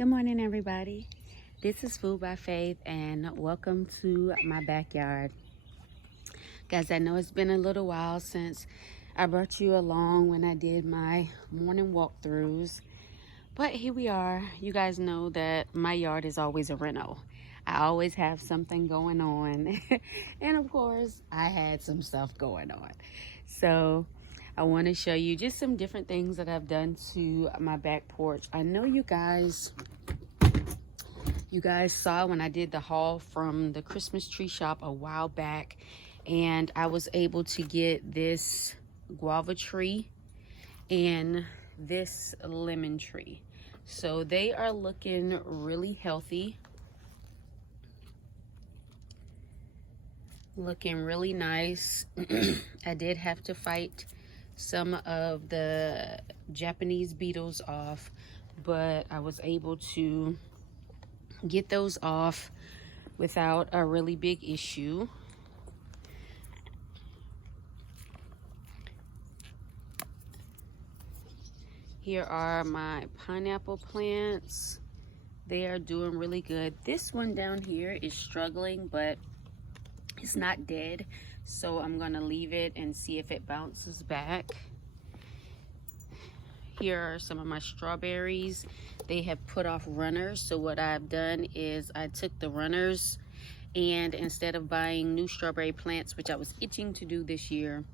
Good morning, everybody. This is Food by Faith, and welcome to my backyard. Guys, I know it's been a little while since I brought you along when I did my morning walkthroughs, but here we are. You guys know that my yard is always a reno. I always have something going on, and of course, I had some stuff going on. So I want to show you just some different things that I've done to my back porch. I know you guys saw when I did the haul from the Christmas tree shop a while back, and I was able to get this guava tree and this lemon tree. So they are looking really healthy, looking really nice. I did have to fight some of the Japanese beetles off, but I was able to get those off without a really big issue. Here are my pineapple plants. They are doing really good. This one down here is struggling, but it's not dead, so I'm gonna leave it and see if it bounces back. Here are some of my strawberries. They have put off runners, so what I've done is I took the runners, and instead of buying new strawberry plants, which I was itching to do this year,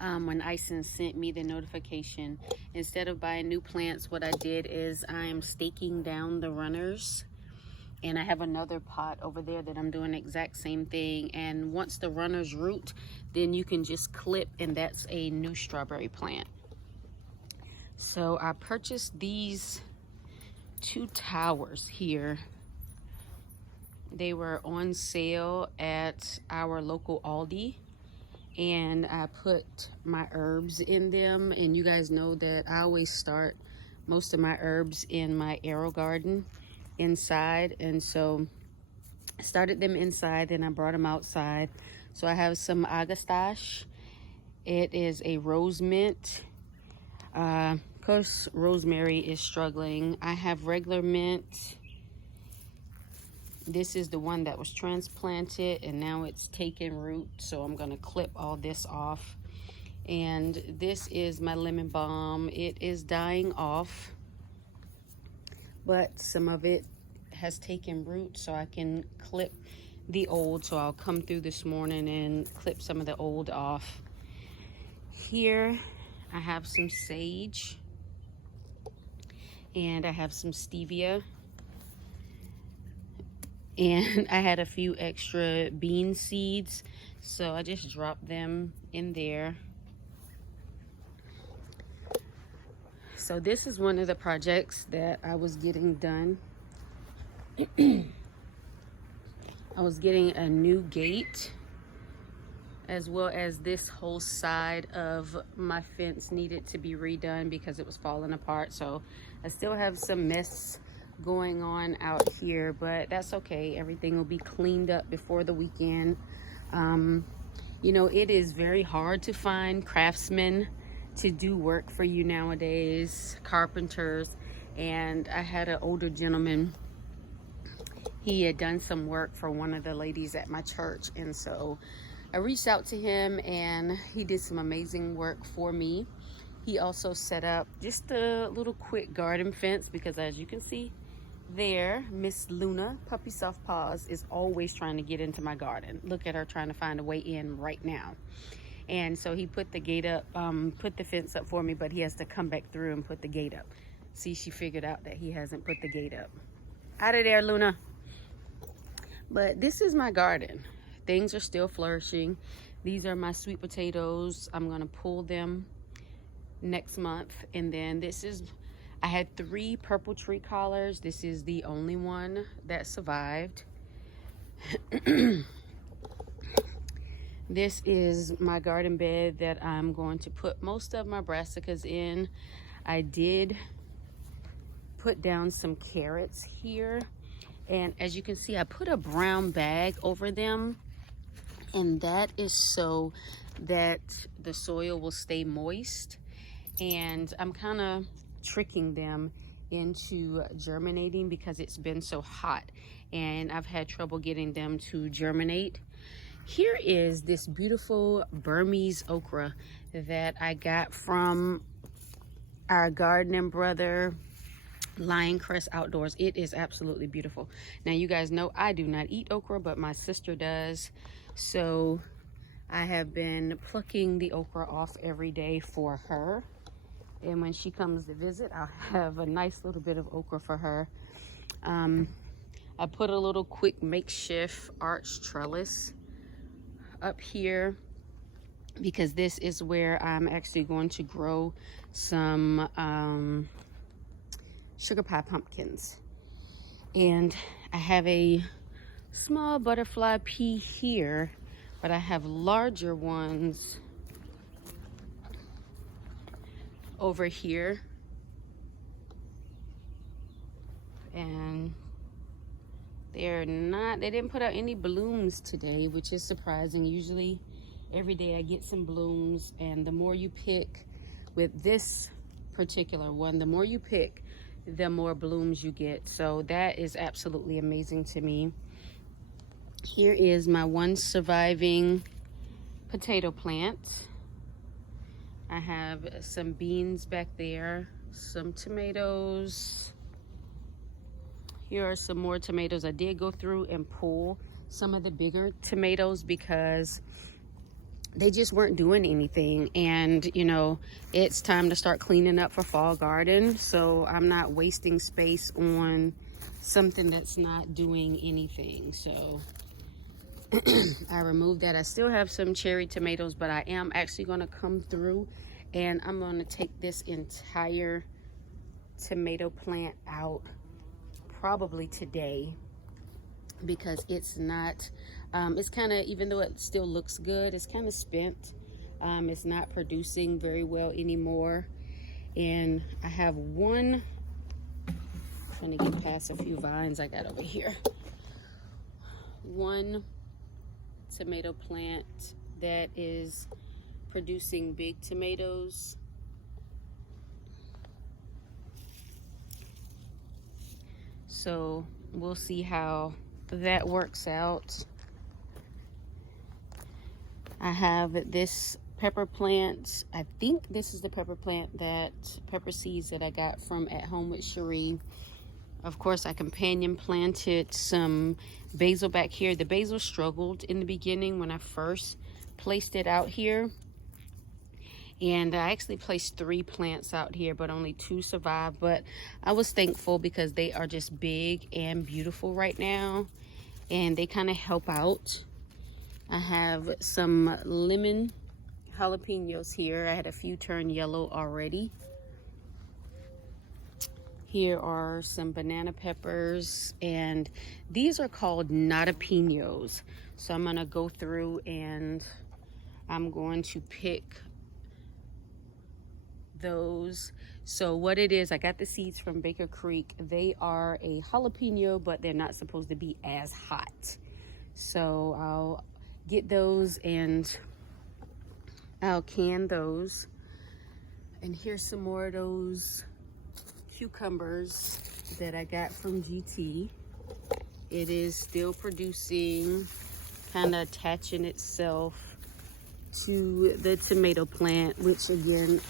when Ison sent me the notification, instead of buying new plants, what I did is I'm staking down the runners, and I have another pot over there that I'm doing the exact same thing. And once the runners root, then you can just clip, and that's a new strawberry plant. So I purchased these two towers here. They were on sale at our local Aldi, and I put my herbs in them. And you guys know that I always start most of my herbs in my arrow garden inside, and so I started them inside, then I brought them outside. So I have some agastache. It is a rose mint. Of course, rosemary is struggling. I have regular mint. This is the one that was transplanted, and now it's taking root, so I'm gonna clip all this off. And this is my lemon balm. It is dying off, but some of it has taken root, so I can clip the old. So I'll come through this morning and clip some of the old off. Here I have some sage, and I have some stevia, and I had a few extra bean seeds, so I just dropped them in there. So this is one of the projects that I was getting done. I was getting a new gate, as well as this whole side of my fence needed to be redone because it was falling apart. So I still have some mess going on out here, but that's okay. Everything will be cleaned up before the weekend. You know, it is very hard to find craftsmen to do work for you nowadays, carpenters. And I had an older gentleman. He had done some work for one of the ladies at my church, and so I reached out to him, and he did some amazing work for me. He also set up just a little quick garden fence, because as you can see there, Miss Luna, Puppy Soft Paws, is always trying to get into my garden. Look at her trying to find a way in right now. And so he put the gate up, put the fence up for me, but he has to come back through and put the gate up. See, she figured out that he hasn't put the gate up. Out of there, Luna. But this is my garden. Things are still flourishing. These are my sweet potatoes. I'm gonna pull them next month. And then this is, I had 3 purple tree collars. This is the only one that survived. This is my garden bed that I'm going to put most of my brassicas in. I did put down some carrots here, and as you can see, I put a brown bag over them, and that is so that the soil will stay moist. And I'm kind of tricking them into germinating because it's been so hot and I've had trouble getting them to germinate. Here is this beautiful Burmese okra that I got from our gardening brother, Lioncrest Outdoors. It is absolutely beautiful. Now you guys know I do not eat okra, but my sister does. So I have been plucking the okra off every day for her. And when she comes to visit, I'll have a nice little bit of okra for her. I put a little quick makeshift arch trellis up here because this is where I'm actually going to grow some sugar pie pumpkins. And I have a small butterfly pea here, but I have larger ones over here. And they didn't put out any blooms today, which is surprising. Usually every day I get some blooms, and the more you pick with this particular one, the more you pick, the more blooms you get. So that is absolutely amazing to me. Here is my one surviving potato plant. I have some beans back there, some tomatoes. Here are some more tomatoes. I did go through and pull some of the bigger tomatoes because they just weren't doing anything. And you know, it's time to start cleaning up for fall garden, so I'm not wasting space on something that's not doing anything. So I removed that. I still have some cherry tomatoes, but I am actually going to come through and I'm going to take this entire tomato plant out probably today, because it's not it's kind of, even though it still looks good, it's kind of spent. It's not producing very well anymore. And I have one, trying to get past a few vines I got over here, one tomato plant that is producing big tomatoes. So we'll see how that works out. I have this pepper plant. I think this is the pepper seeds that I got from At Home with Cherie. Of course, I companion planted some basil back here. The basil struggled in the beginning when I first placed it out here. And I actually placed 3 plants out here, but only 2 survived. But I was thankful because they are just big and beautiful right now, and they kind of help out. I have some lemon jalapenos here. I had a few turn yellow already. Here are some banana peppers, and these are called jalapenos. So I'm gonna go through and I'm going to pick those. So what it is, I got the seeds from Baker Creek. They are a jalapeno, but they're not supposed to be as hot. So I'll get those and I'll can those. And here's some more of those cucumbers that I got from GT. It is still producing, kind of attaching itself to the tomato plant, which again,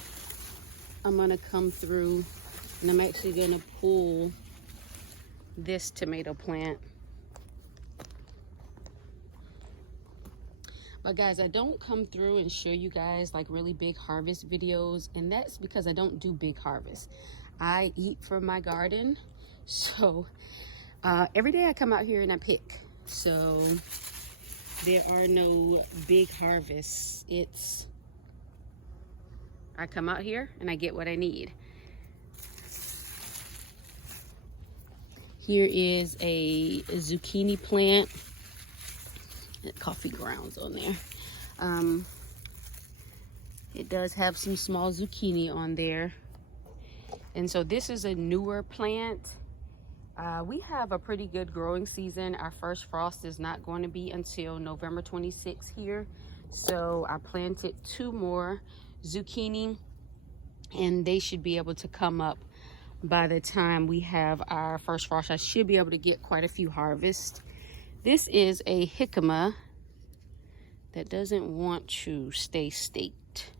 I'm gonna come through and I'm actually gonna pull this tomato plant. But guys, I don't come through and show you guys like really big harvest videos, and that's because I don't do big harvests. I eat from my garden, so every day I come out here and I pick. So there are no big harvests. It's, I come out here and I get what I need. Here is a zucchini plant. Coffee grounds on there. It does have some small zucchini on there. And so this is a newer plant. We have a pretty good growing season. Our first frost is not going to be until November 26th here. So I planted 2 more zucchini and they should be able to come up by the time we have our first frost, I should be able to get quite a few harvests. This is a jicama that doesn't want to stay staked,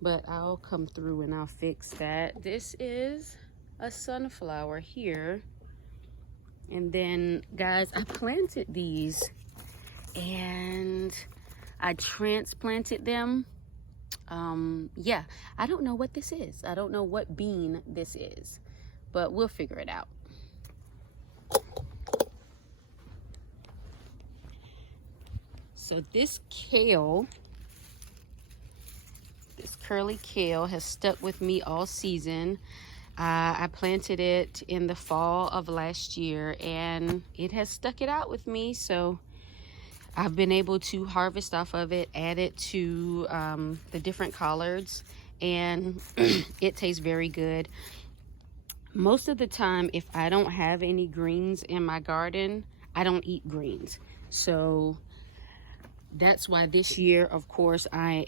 but I'll come through and I'll fix that. This is a sunflower here. And then, guys, I planted these and I transplanted them. Yeah, I don't know what this is. I don't know what bean this is, but we'll figure it out. So this kale, this curly kale, has stuck with me all season. I planted it in the fall of last year and it has stuck it out with me. So I've been able to harvest off of it, add it to the different collards, and it tastes very good. Most of the time, if I don't have any greens in my garden, I don't eat greens. So that's why this year, of course, I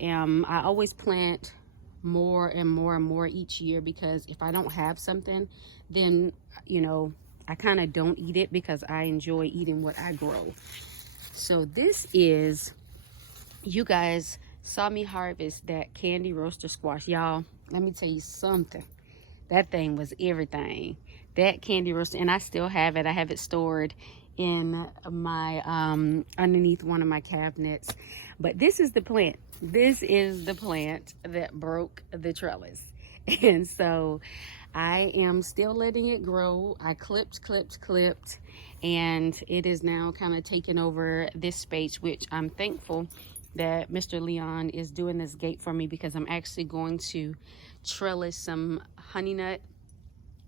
always plant more and more and more each year, because if I don't have something, then, you know, I kind of don't eat it because I enjoy eating what I grow. So this is, you guys saw me harvest that candy roaster squash. Y'all, let me tell you something. That thing was everything. That candy roaster, and I still have it. I have it stored in my underneath one of my cabinets. But this is the plant. This is the plant that broke the trellis. And so I am still letting it grow. I clipped, and it is now kind of taking over this space, which I'm thankful that Mr. Leon is doing this gate for me, because I'm actually going to trellis some honey nut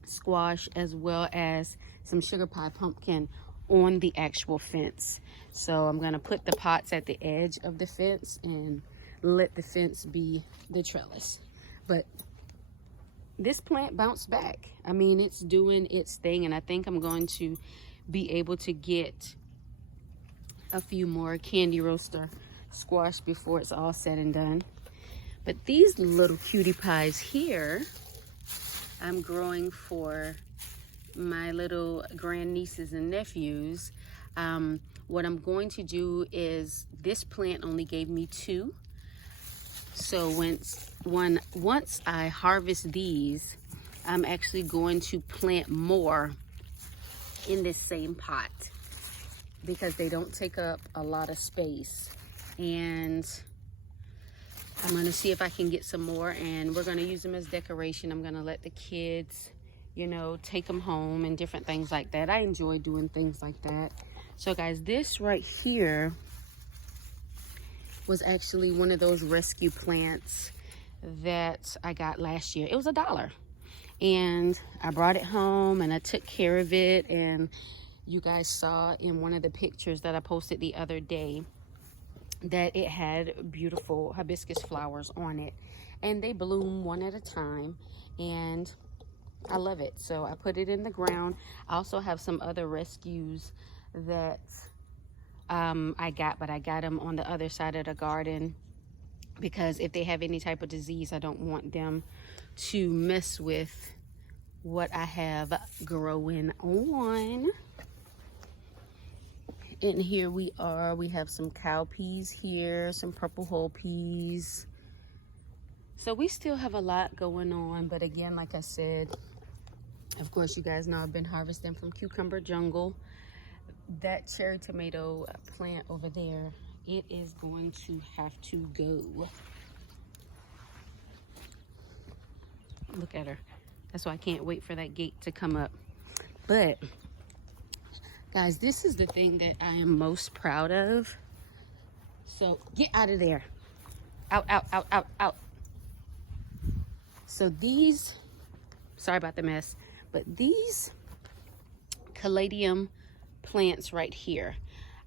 squash as well as some sugar pie pumpkin on the actual fence. So I'm going to put the pots at the edge of the fence and let the fence be the trellis. But this plant bounced back. I mean, it's doing its thing, and I think I'm going to be able to get a few more candy roaster squash before it's all said and done. But these little cutie pies here, I'm growing for my little grandnieces and nephews. What I'm going to do is, this plant only gave me 2. So once I harvest these, I'm actually going to plant more in this same pot, because they don't take up a lot of space. And I'm going to see if I can get some more, and we're going to use them as decoration. I'm going to let the kids, you know, take them home and different things like that. I enjoy doing things like that. So guys, this right here was actually one of those rescue plants that I got last year. It was $1, and I brought it home and I took care of it. And you guys saw in one of the pictures that I posted the other day that it had beautiful hibiscus flowers on it, and they bloom one at a time, and I love it. So I put it in the ground. I also have some other rescues that I got, but I got them on the other side of the garden, because if they have any type of disease, I don't want them to mess with what I have growing on. And here we are. We have some cow peas here, some purple whole peas. So we still have a lot going on, but again, like I said, of course, you guys know I've been harvesting from Cucumber Jungle. That cherry tomato plant over there, it is going to have to go. Look at her. That's why I can't wait for that gate to come up. But guys, this is the thing that I am most proud of. So get out of there. Out, out, out, out, out. So these, sorry about the mess, but these Caladium plants right here,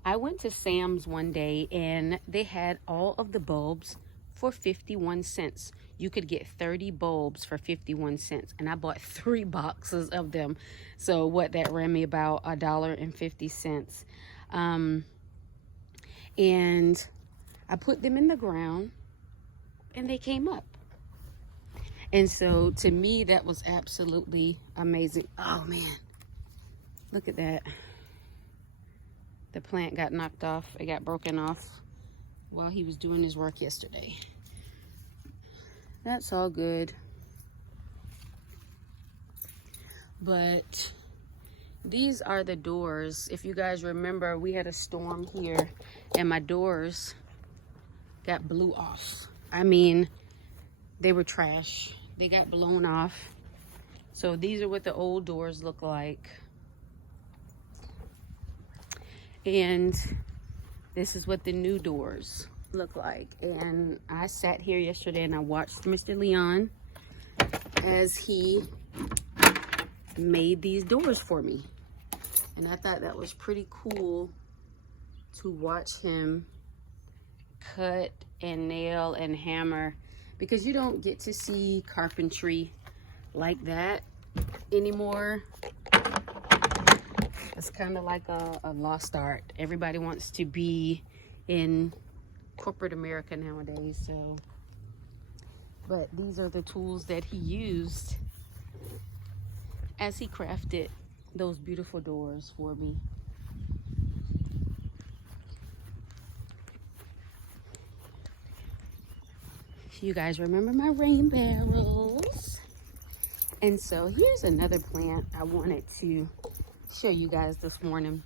I went to Sam's one day and they had all of the bulbs for 51 cents. You could get 30 bulbs for 51 cents, and I bought 3 boxes of them. So what, that ran me about $1.50. And I put them in the ground and they came up. And so to me, that was absolutely amazing. Oh man, look at that. The plant got knocked off. It got broken off while he was doing his work yesterday. That's all good. But these are the doors. If you guys remember, we had a storm here and my doors got blew off. I mean, they were trash. They got blown off. So these are what the old doors look like. And this is what the new doors look like. And I sat here yesterday and I watched Mr. Leon as he made these doors for me. And I thought that was pretty cool to watch him cut and nail and hammer, because you don't get to see carpentry like that anymore. It's kind of like a lost art. Everybody wants to be in corporate America nowadays. So, but these are the tools that he used as he crafted those beautiful doors for me. You guys remember my rain barrels? And so here's another plant I wanted to show you guys this morning.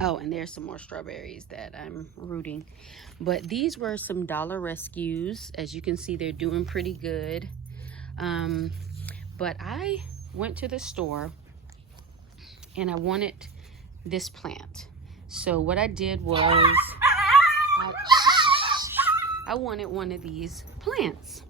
Oh, and there's some more strawberries that I'm rooting. But these were some dollar rescues. As you can see, they're doing pretty good. But I went to the store and I wanted this plant. So what I did was I wanted one of these plants.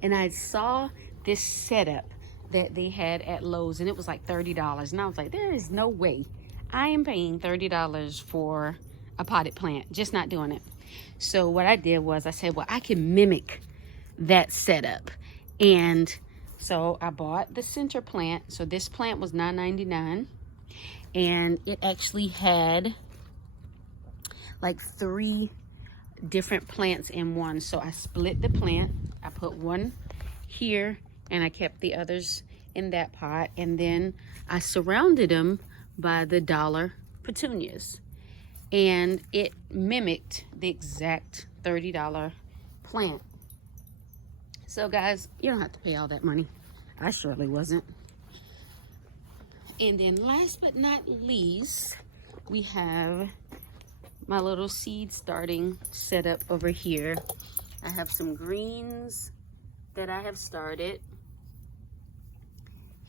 And I saw this setup that they had at Lowe's and it was like $30. And I was like, there is no way I am paying $30 for a potted plant. Just not doing it. So what I did was I said, well, I can mimic that setup. And so I bought the center plant. So this plant was $9.99. And it actually had like 3 different plants in one. So I split the plant. I put one here and I kept the others in that pot. And then I surrounded them by the dollar petunias. And it mimicked the exact $30 plant. So guys, you don't have to pay all that money. I surely wasn't. And then last but not least, we have my little seed starting setup over here. I have some greens that I have started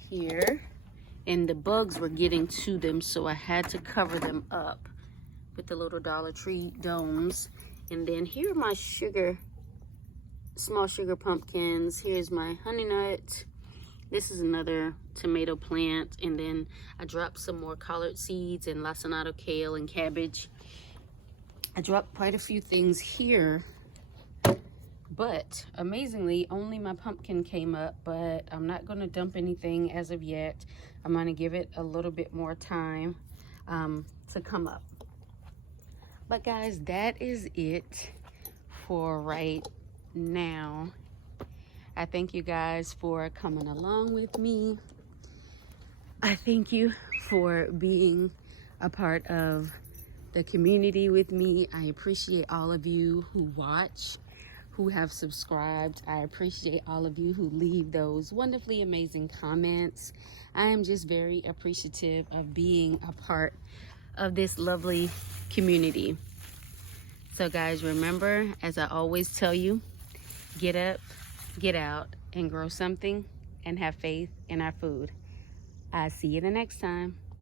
here. And the bugs were getting to them, so I had to cover them up with the little Dollar Tree domes. And then here are my small sugar pumpkins. Here's my honey nut. This is another tomato plant. And then I dropped some more collard seeds and lacinato kale and cabbage. I dropped quite a few things here. But amazingly, only my pumpkin came up, but I'm not going to dump anything as of yet. I'm going to give it a little bit more time to come up. But guys, that is it for right now. I thank you guys for coming along with me. I thank you for being a part of the community with me. I appreciate all of you who watch, who have subscribed. I appreciate all of you who leave those wonderfully amazing comments. I am just very appreciative of being a part of this lovely community. So guys, remember, as I always tell you, get up, get out, and grow something, and have faith in our food. I'll see you the next time.